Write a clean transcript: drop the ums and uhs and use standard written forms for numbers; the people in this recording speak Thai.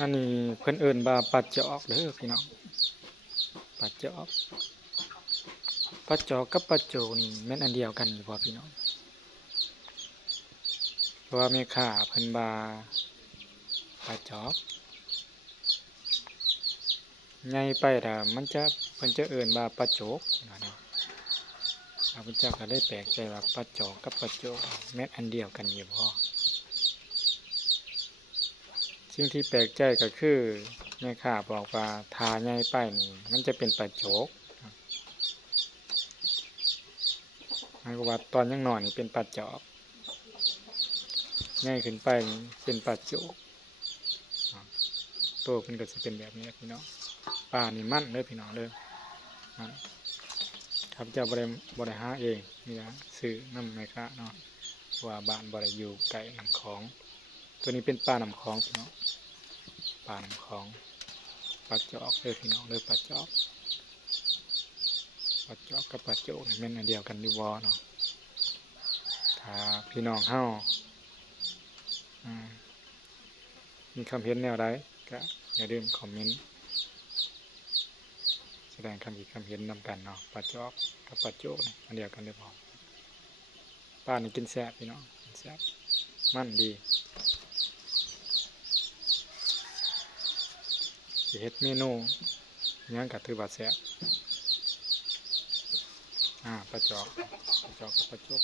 อันนี้เพิ่นเอิ้นว่าปลาจอกเด้อพี่น้องปลาจอกปลาจอกกับปลาโจกนี่แม่นอันเดียวกันอยู่บ่พี่น้องเพราะว่าแม่ค้าเพิ่นว่าปลาจอกใหญ่ไปถ้ามันจะเพิ่นจะเอิ้นว่าปลาโจกนะเนาะข้าพเจ้าก็ได้แปลกใจว่าปลาจอกกับปลาโจกแม่นอันเดียวกันอยู่บ่สิ่งที่แปลกใจก็คือแม่ค้าบอกว่าถ้าใหญ่ไปนี่มันจะเป็นปลาโจกหมายความว่าตอนยังน้อยนี่เป็นปลาจอกใหญ่ขึ้นไปนี่เป็นปลาโจกโตเพิ่นก็สิเป็นแบบนี้พี่น้องปลานี่มันเด้อพี่น้องเด้อมันข้าพเจ้าบ่ได้หาเองนี่นะซื้อนำแม่ค้าเนาะว่าบ้านบ่ได้อยู่ใกล้น้ำคลองตัวนี้เป็นปลาน้ำคลองพี่น้องปลาน้ำคลองปลาจอกเด้อพี่น้องเด้อปลาจอกกับปลาโจกนี่แม่นอันเดียวกันอยู่บ่เนาะถ้าพี่น้องเฮามีความเห็นแนวใดก็อย่าลืมคอมเมนต์แสดงความคิดความเห็นนำกันเนาะปลาจอกกับปลาโจกนี่อันเดียวกันหรือเปล่าปลานี่กินแซ่บพี่น้องกินแซ่บมันดีสิเฮ็ดเมนูหยังก็ถือว่าแซ่บปลาจอกกับปลาโจก